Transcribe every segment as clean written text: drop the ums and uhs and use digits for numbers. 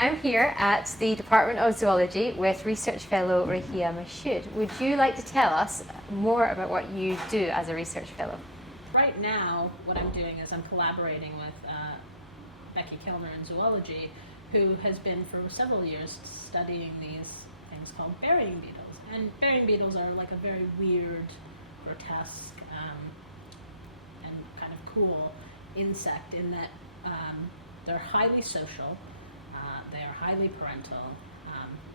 I'm here at the Department of Zoology with Research Fellow Rahia Mashoodh. Would you like to tell us more about what you do as a Research Fellow? Right now, what I'm doing is I'm collaborating with Becky Kilmer in zoology, who has been for several years studying these things called burying beetles. And burying beetles are like a very weird, grotesque, and kind of cool insect in that they're highly social, they are highly parental,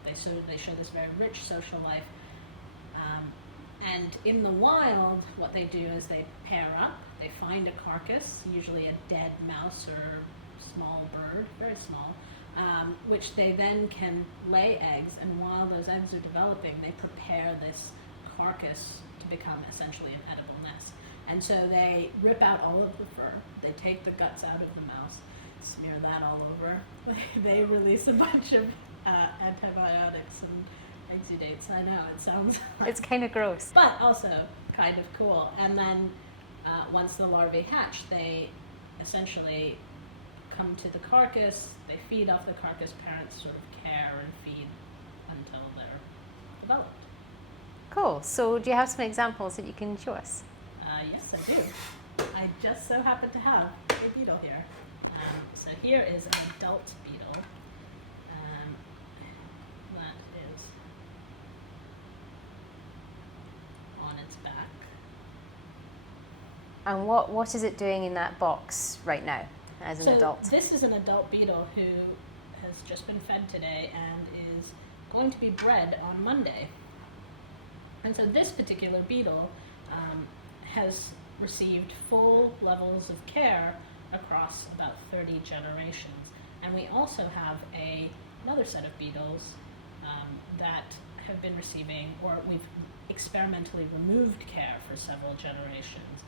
they show this very rich social life. And in the wild, what they do is they pair up, they find a carcass, usually a dead mouse or small bird, very small, which they then can lay eggs, and while those eggs are developing, they prepare this carcass to become essentially an edible nest. And so they rip out all of the fur, they take the guts out of the mouse, smear that all over, they release a bunch of antibiotics and exudates. I know, it sounds It's kind of gross. but also kind of cool. And then once the larvae hatch, they essentially come to the carcass, they feed off the carcass, parents sort of care and feed until they're developed. Cool. So do you have some examples that you can show us? Yes, I do. I just so happen to have a beetle here. So here is an adult beetle. That is on its back. And what is it doing in that box right now as an adult? This is an adult beetle who has just been fed today and is going to be bred on Monday. And so this particular beetle has received full levels of care across about 30 generations. And we also have another set of beetles that have been receiving, or we've experimentally removed care for several generations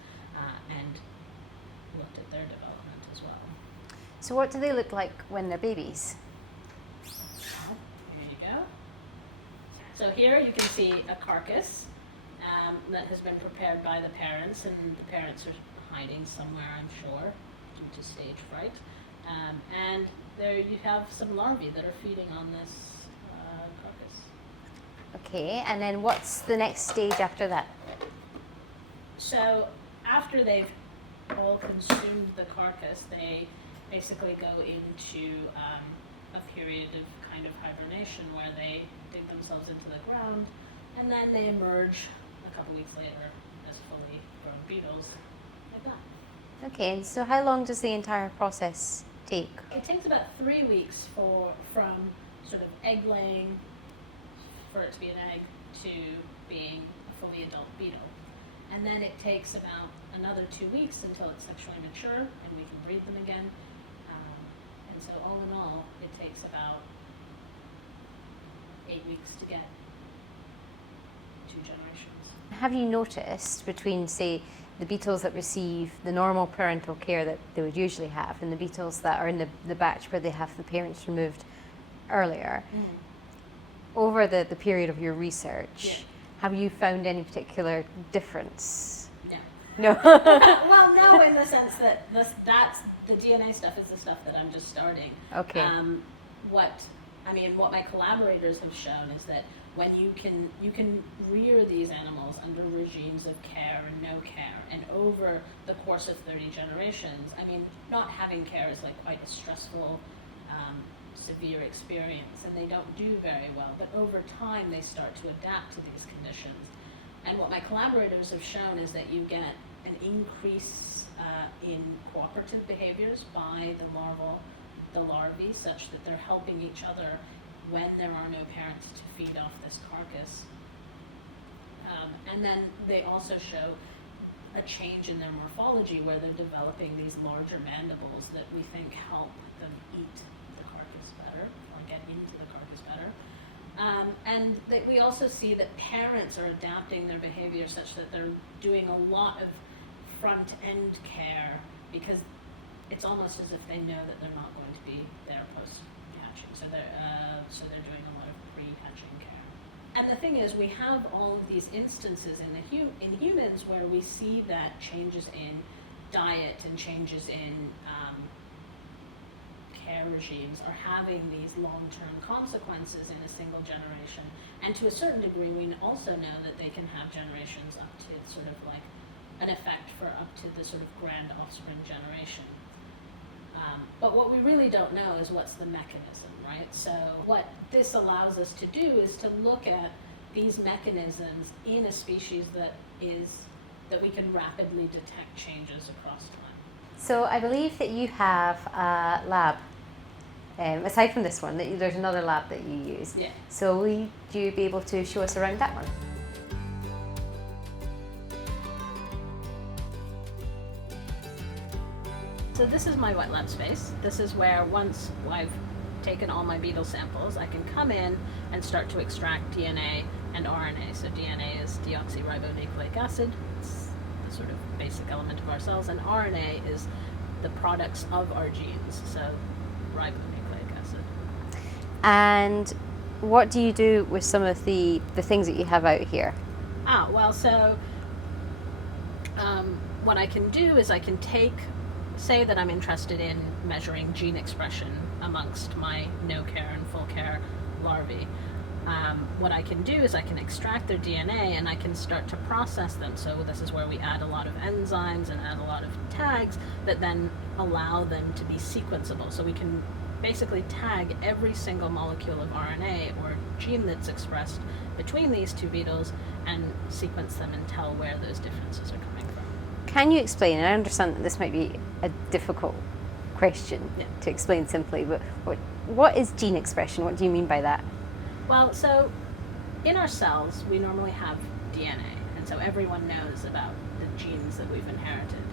and looked at their development as well. So what do they look like when they're babies? Here you go. So here you can see a carcass that has been prepared by the parents, and the parents are hiding somewhere, I'm sure, due to stage fright. And there you have some larvae that are feeding on this carcass. Okay, and then what's the next stage after that? So after they've all consumed the carcass, they basically go into a period of kind of hibernation where they dig themselves into the ground, and then they emerge a couple weeks later as fully grown beetles, like that. Okay, and so how long does the entire process take? It takes about 3 weeks from sort of egg laying, for it to be an egg, to being a fully adult beetle. And then it takes about another 2 weeks until it's sexually mature and we can breed them again. And so all in all, it takes about 8 weeks to get 2 generations. Have you noticed between, say, the beetles that receive the normal parental care that they would usually have and the beetles that are in the batch where they have the parents removed earlier, over the period of your research, have you found any particular difference? No. No. Well, no, in the sense that that's the DNA stuff is the stuff that I'm just starting. Okay. What my collaborators have shown is that when you can rear these animals under regimes of care and no care, and over the course of 30 generations, not having care is like quite a stressful, severe experience, and they don't do very well. But over time, they start to adapt to these conditions. And what my collaborators have shown is that you get an increase in cooperative behaviors by the larvae, such that they're helping each other when there are no parents to feed off this carcass. And then they also show a change in their morphology where they're developing these larger mandibles that we think help them eat the carcass better, or get into the carcass better. And that we also see that parents are adapting their behavior such that they're doing a lot of front-end care, because it's almost as if they know that they're not going to be there post-hatching. So they're doing a lot of pre-hatching care. And the thing is, we have all of these instances in humans where we see that changes in diet and changes in care regimes are having these long-term consequences in a single generation. And to a certain degree, we also know that they can have generations up to sort of like an effect for up to the sort of grand offspring generation. But what we really don't know is what's the mechanism, right? So what this allows us to do is to look at these mechanisms in a species that we can rapidly detect changes across time. So I believe that you have a lab, aside from this one, that there's another lab that you use. Yeah. So would you be able to show us around that one? So this is my wet lab space. This is where once I've taken all my beetle samples, I can come in and start to extract DNA and RNA. So DNA is deoxyribonucleic acid. It's the sort of basic element of our cells, and RNA is the products of our genes, so ribonucleic acid. And what do you do with some of the things that you have out here? What I can do is I can say that I'm interested in measuring gene expression amongst my no care and full care larvae. What I can do is I can extract their DNA and I can start to process them. So this is where we add a lot of enzymes and add a lot of tags that then allow them to be sequenceable. So we can basically tag every single molecule of RNA or gene that's expressed between these two beetles and sequence them and tell where those differences are coming from. Can you explain, and I understand that this might be a difficult question to explain simply, but what is gene expression? What do you mean by that? Well, so in our cells, we normally have DNA, and so everyone knows about the genes that we've inherited.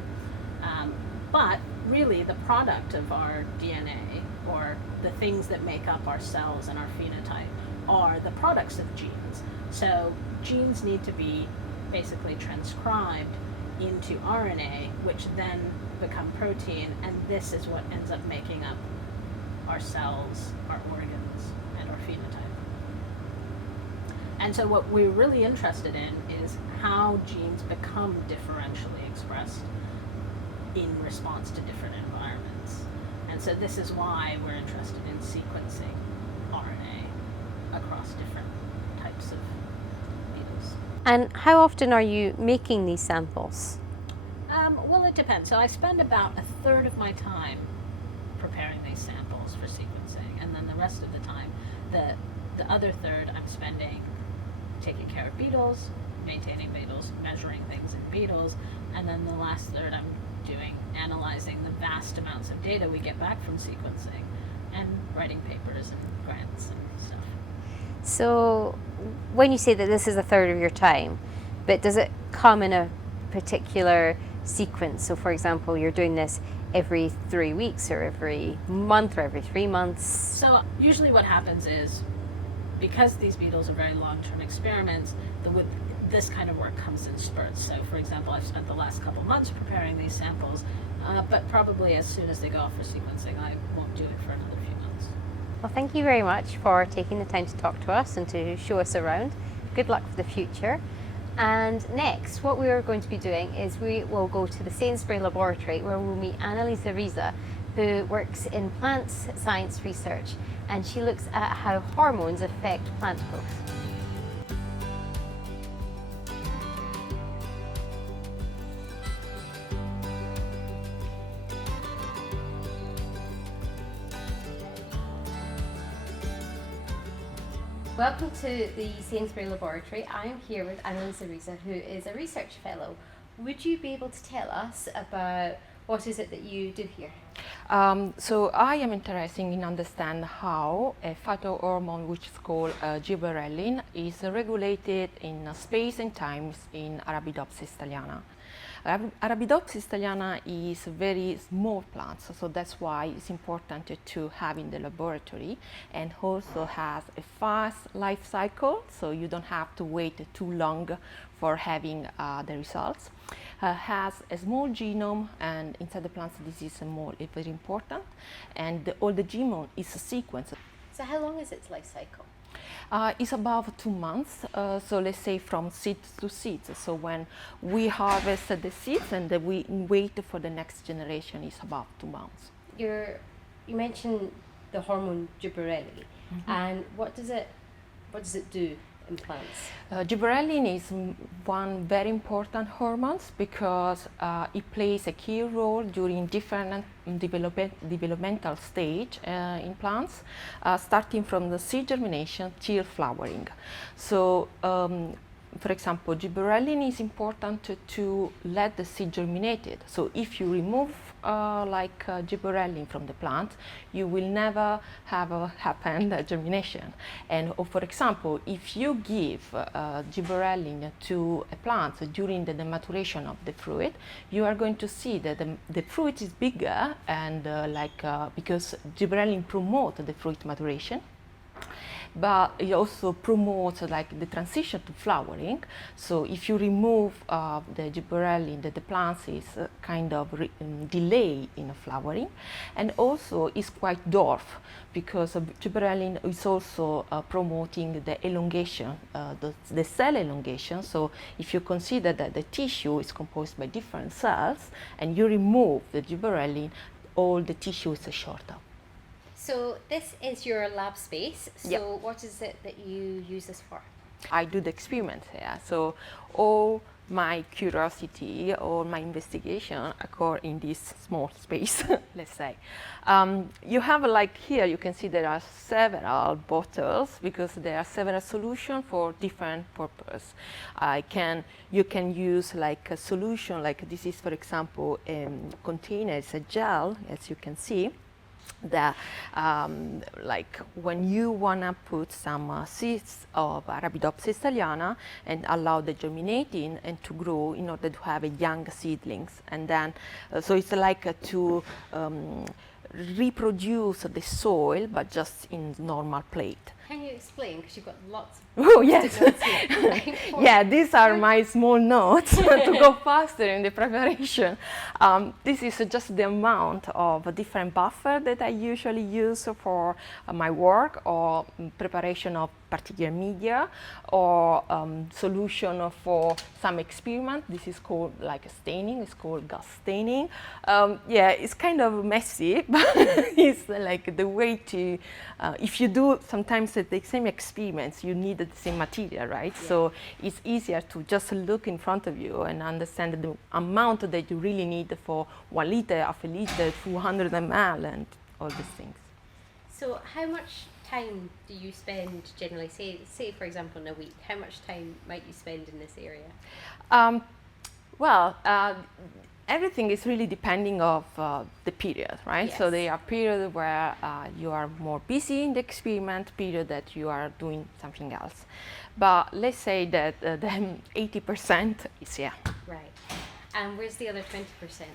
But really, the product of our DNA, or the things that make up our cells and our phenotype, are the products of genes. So genes need to be basically transcribed into RNA, which then become protein, and this is what ends up making up our cells, our organs, and our phenotype. And so what we're really interested in is how genes become differentially expressed in response to different environments. And so this is why we're interested in sequencing RNA across different types of beetles. And how often are you making these samples? Well, it depends. So I spend about a third of my time preparing these samples for sequencing, and then the rest of the time, the other third I'm spending taking care of beetles, maintaining beetles, measuring things in beetles, and then the last third I'm doing analyzing the vast amounts of data we get back from sequencing and writing papers and grants and stuff. So when you say that this is a third of your time, but does it come in a particular sequence? So for example, you're doing this every 3 weeks or every month or every 3 months? So usually what happens is, because these beetles are very long-term experiments, this kind of work comes in spurts. So for example, I've spent the last couple months preparing these samples, but probably as soon as they go off for sequencing, I won't do it for another few months. Well, thank you very much for taking the time to talk to us and to show us around. Good luck for the future. And next, what we are going to be doing is we will go to the Sainsbury Laboratory, where we'll meet Annalisa Rizza, who works in plants science research, and she looks at how hormones affect plant growth. Welcome to the Sainsbury Laboratory. I am here with Annalisa Rizza, who is a research fellow. Would you be able to tell us about what is it that you do here? So I am interested in understand how a phytohormone, which is called gibberellin, is regulated in space and times in Arabidopsis thaliana. Arabidopsis thaliana is a very small plant, so that's why it's important to have in the laboratory, and also has a fast life cycle, so you don't have to wait too long for having the results. Has a small genome, and inside the plants this is very important, and all the genome is sequenced. So how long is its life cycle? It's about 2 months, so let's say from seeds to seeds. So when we harvest the seeds and we wait for the next generation, it's about 2 months. You're you mentioned the hormone gibberellin, and what does it do in plants? Gibberellin is one very important hormone because it plays a key role during different developmental stage in plants, starting from the seed germination till flowering. So, for example, gibberellin is important to let the seed germinated. So if you remove gibberellin from the plant, you will never have happened germination. And for example, if you give gibberellin to a plant during the maturation of the fruit, you are going to see that the fruit is bigger, and because gibberellin promotes the fruit maturation. But it also promotes the transition to flowering. So if you remove the gibberellin, the plant is kind of delay in flowering, and also is quite dwarf because gibberellin is also promoting the elongation, the cell elongation. So if you consider that the tissue is composed by different cells and you remove the gibberellin, all the tissue is shorter. So this is your lab space. So yep. What is it that you use this for? I do the experiments here. So all my curiosity or my investigation occur in this small space, let's say. You have here, you can see there are several bottles because there are several solutions for different purposes. You can use a solution, this is, for example, a container, it's a gel, as you can see. That when you wanna put some seeds of Arabidopsis thaliana and allow the germinating and to grow in order to have a young seedlings, and then so it's to reproduce the soil but just in normal plate. Can you explain, because you've got lots of oh yes notes here. yeah, these are my small notes to go faster in the preparation. This is just the amount of different buffer that I usually use for my work or preparation of particular media or solution for some experiment. This is called staining, it's called gas staining. Yeah, it's kind of messy, but it's the way to, if you do sometimes the same experiments, you need the same material, right? Yeah. So it's easier to just look in front of you and understand the amount that you really need for 1 liter, half a liter, 200 ml, and all these things. So how much time do you spend generally, say for example in a week, how much time might you spend in this area? Everything is really depending of the period, right? Yes. So there are periods where you are more busy in the experiment, period that you are doing something else. But let's say that then 80% is here. Right. And where's the other 20%?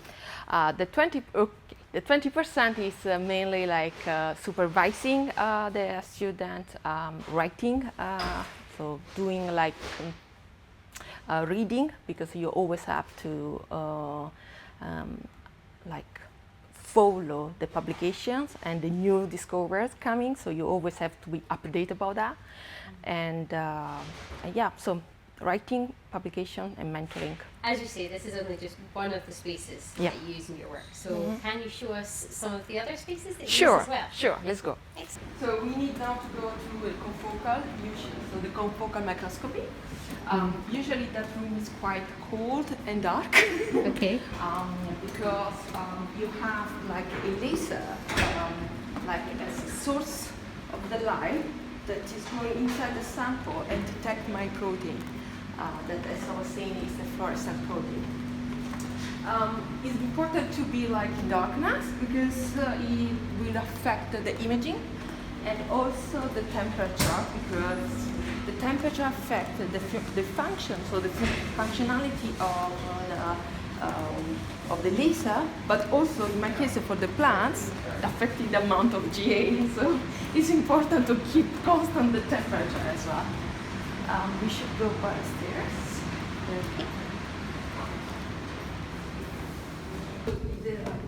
The 20% is mainly supervising the student, writing, so doing reading, because you always have to follow the publications and the new discoveries coming, so you always have to be updated about that. And yeah, so writing, publication, and mentoring. As you say, this is only just one of the spaces yeah. that you use in your work. So can you show us some of the other spaces that you sure. use as well? Sure, let's go. Excellent. So we need now to go to a confocal, so the confocal microscopy. Usually that room is quite cold and dark. Okay. Because you have a laser, as a source of the light that is going inside the sample and detect my protein. That, as I was saying, is the fluorescent protein. It's important to be in darkness because it will affect the imaging and also the temperature, because the temperature affects the function, so the functionality of the laser, but also in my case for the plants, affecting the amount of GA. So it's important to keep constant the temperature as well. We should go by the stairs. Okay.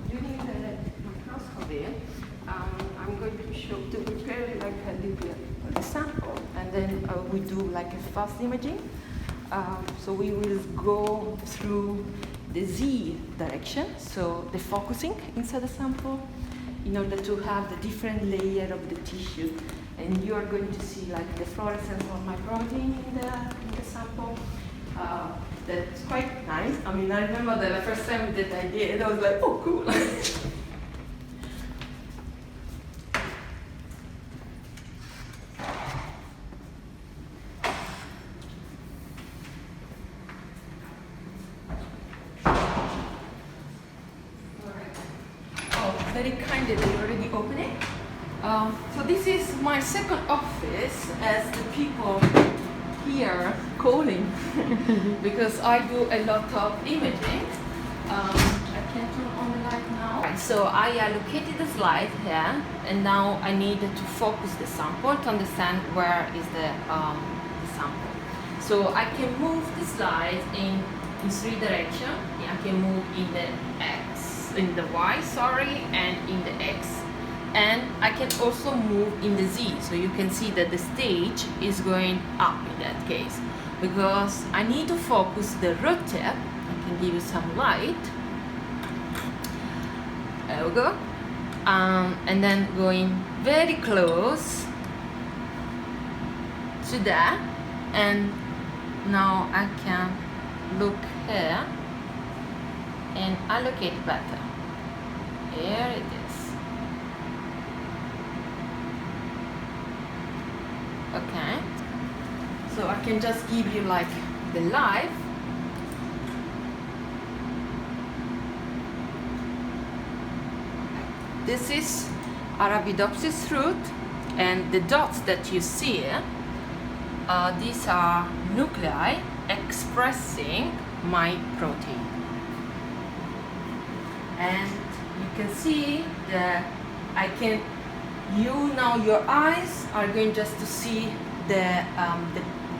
During the microscopy, I'm going to prepare the sample, and then we do a fast imaging. So we will go through the Z direction, so the focusing inside the sample, in order to have the different layer of the tissue. And you are going to see like the fluorescence of my protein in the sample. That's quite nice. I mean, I remember that the first time that I did, I was like, oh, cool. Very kind that they already opened it. So this is my second office as the people here calling because I do a lot of imaging. I can turn on the light now. Right, so I allocated the slide here and now I need to focus the sample to understand where is the sample. So I can move the slide in 3 directions. I can move in the Y, and in the X, and I can also move in the Z. So you can see that the stage is going up in that case because I need to focus the root tip. I can give you some light. There we go. And then going very close to that, and now I can look here and allocate better. Here it is. Okay. So I can just give you like the live. This is Arabidopsis root, and the dots that you see, these are nuclei expressing my protein. And you can see that your eyes are going just to see the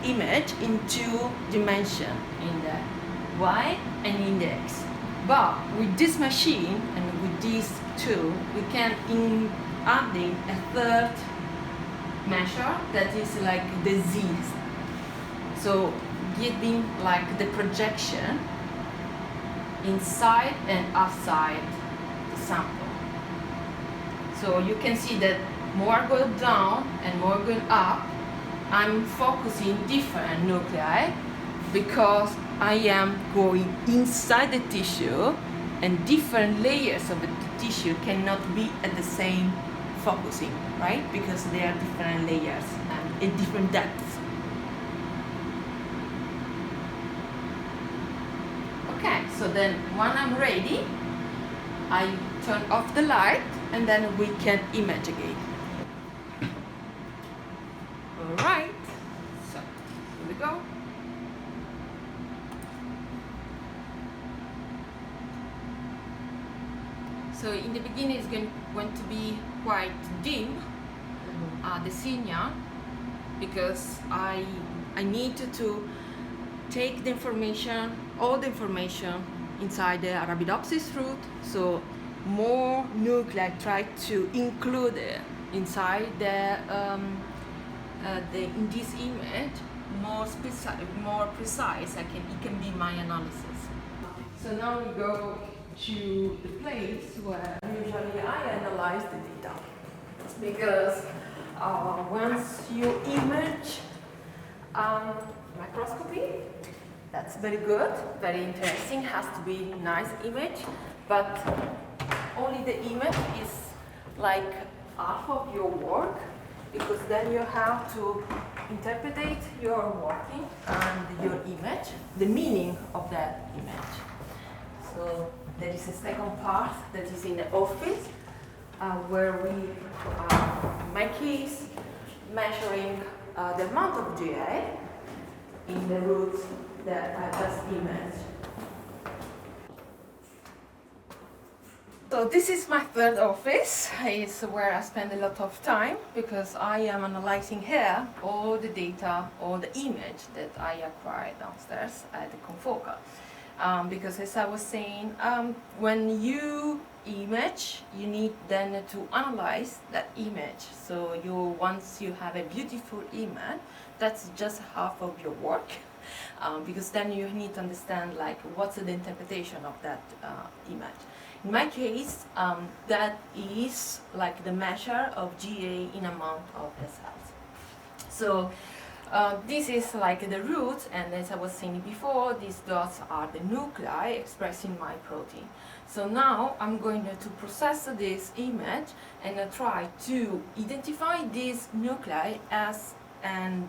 image in 2 dimensions, in the Y and in the X. But with this machine and with these 2, we can adding a third measure that is like the Z. So giving like the projection inside and outside the sample. So you can see that more go down and more going up. I'm focusing different nuclei because I am going inside the tissue, and different layers of the tissue cannot be at the same focusing, right? Because they are different layers and in different depths. Okay, so then when I'm ready, I turn off the light and then we can image again. Alright, so here we go. So in the beginning it's going to be quite dim, the signal, because I need to take the information, all the information inside the Arabidopsis root. So more nuclei try to include it inside in this image, more precise. It can be my analysis. So now we go to the place where usually I analyze the data, because once you image microscopy, that's very good, very interesting, has to be nice image, but only the image is like half of your work, because then you have to interpret your working and your image, the meaning of that image. So there is a second part that is in the office, where we, in my case, measuring the amount of GA in the roots that I just imaged. So this is my third office. It's where I spend a lot of time, because I am analyzing here all the data, all the image that I acquired downstairs at the confocal. Because as I was saying, when you image, you need then to analyze that image. So once you have a beautiful image, that's just half of your work. because then you need to understand like what's the interpretation of that image. In my case, that is like the measure of GA in amount of the cells. So this is like the root, and as I was saying before, these dots are the nuclei expressing my protein. So now I'm going to process this image and try to identify this nuclei as an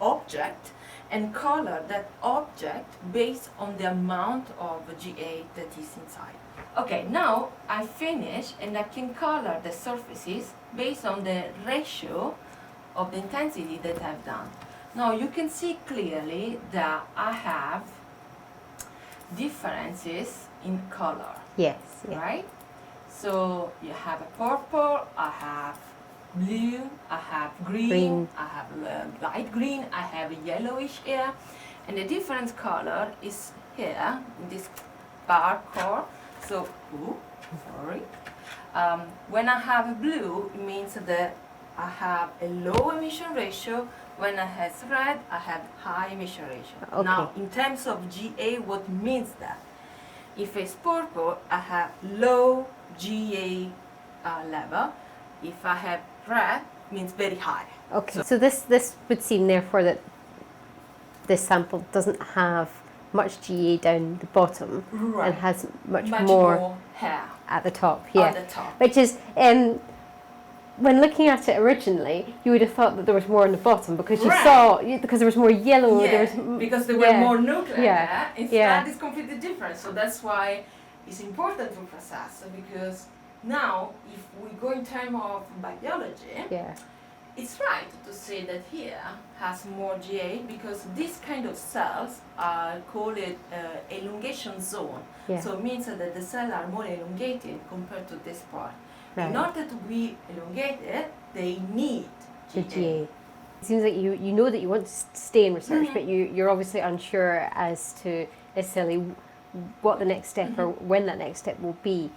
object and color that object based on the amount of GA that is inside. Okay, now I finish and I can color the surfaces based on the ratio of the intensity that I've done. Now you can see clearly that I have differences in color. Yes. Yeah. Right? So you have a purple, I have blue, I have green. I have light green, I have a yellowish here, and the different color is here in this bar core. So, sorry. When I have blue, it means that I have a low emission ratio. When I have red, I have high emission ratio. Okay. Now, in terms of GA, what means that? If it's purple, I have low GA level. If I have red, means very high. Okay. So this would seem therefore that this sample doesn't have much GA down the bottom Right. and has much Much more hair at the top. Yeah. on the top. Which is when looking at it originally, you would have thought that there was more on the bottom because you Right. saw because there was more yellow. Yeah, There was because there were yeah. more nuclei Yeah. there. Instead, Yeah. it's completely different. So that's why it's important to process, because now, if we go in terms of biology, Yeah. it's right to say that here has more GA because this kind of cells are called elongation zone. Yeah. So it means that the cells are more elongated compared to this part. Right. In order to be elongated, they need The GA. GA. It seems like you know that you want to stay in research, Mhm. but you're obviously unsure as to necessarily what the next step or when that next step will be.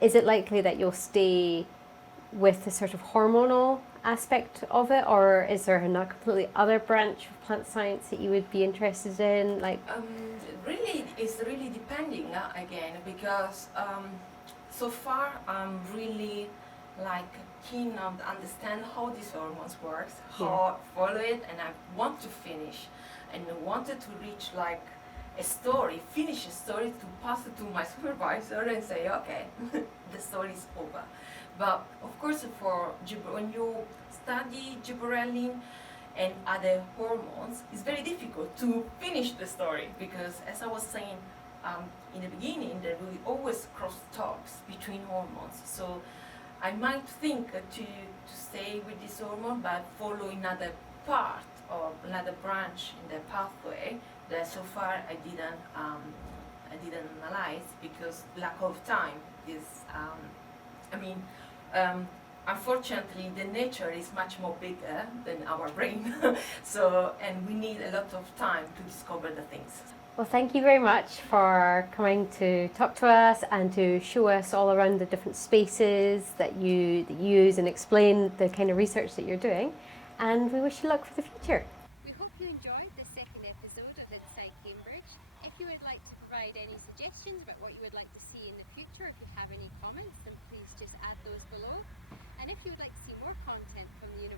Is it likely that you'll stay with the sort of hormonal aspect of it, or is there a completely other branch of plant science that you would be interested in? Like, Really, it's really depending again, because so far I'm really like keen on understand how these hormones works, how follow it, and I want to finish, and I wanted to reach like a story, finish a story to pass it to my supervisor and say, okay, the story is over. But of course, when you study gibberellin and other hormones, it's very difficult to finish the story because, as I was saying in the beginning, there will always crosstalks between hormones. So I might think to stay with this hormone, but follow another part or another branch in the pathway that so far I didn't analyze because lack of time is. Unfortunately, the nature is much more bigger than our brain, and we need a lot of time to discover the things. well, thank you very much for coming to talk to us and to show us all around the different spaces that you use and explain the kind of research that you're doing. And we wish you luck for the future. We hope you enjoyed the second episode of Inside Cambridge. If you would like to provide any suggestions about what you would like to see in the future, if you have any comments, then please just add those below. And if you would like to see more content from the University